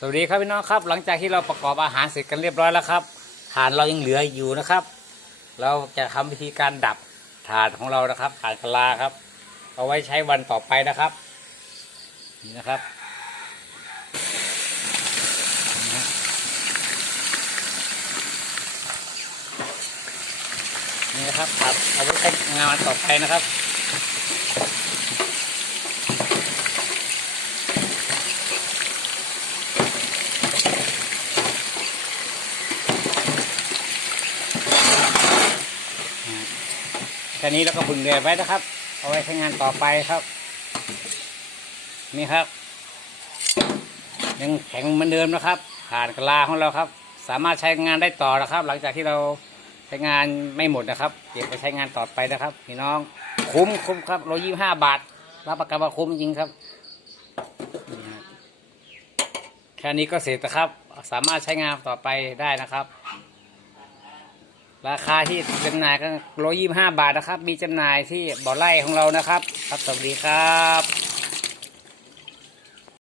สวัสดีครับพี่น้องครับ หลังจากที่เราประกอบอาหารเสร็จกันเรียบร้อยแล้วครับถ่านเรายังเหลืออยู่นะครับ เราจะทำวิธีการดับถ่านของเรานะครับถ่านกะลาครับ เอาไว้ใช้วันต่อไปนะครับ นี่นะครับนี่นะครับครับเอาไว้ใช้งานต่อไปนะครับ แค่นี้เราก็บึงเดือไว้นะครับ เอาไว้ใช้งานต่อไปครับ นี่ครับยังแข็งเหมือนเดิมนะครับผ่านกลาของเราครับ สามารถใช้งานได้ต่อนะครับ หลังจากที่เราใช้งานไม่หมดนะครับ เก็บไปใช้งานต่อไปนะครับพี่น้องคุ้มคุ้มครับร้อยยี่ห้าบาทรับประกันว่าคุ้มจริงครับแค่นี้ก็เสร็จนะครับ สามารถใช้งานต่อไปได้นะครับ ราคาที่จำหน่ายก็ร้อยยี่ห้าบาทนะครับ มีจำหน่ายที่บ่อไร่ของเรานะครับ ครับสวัสดีครับ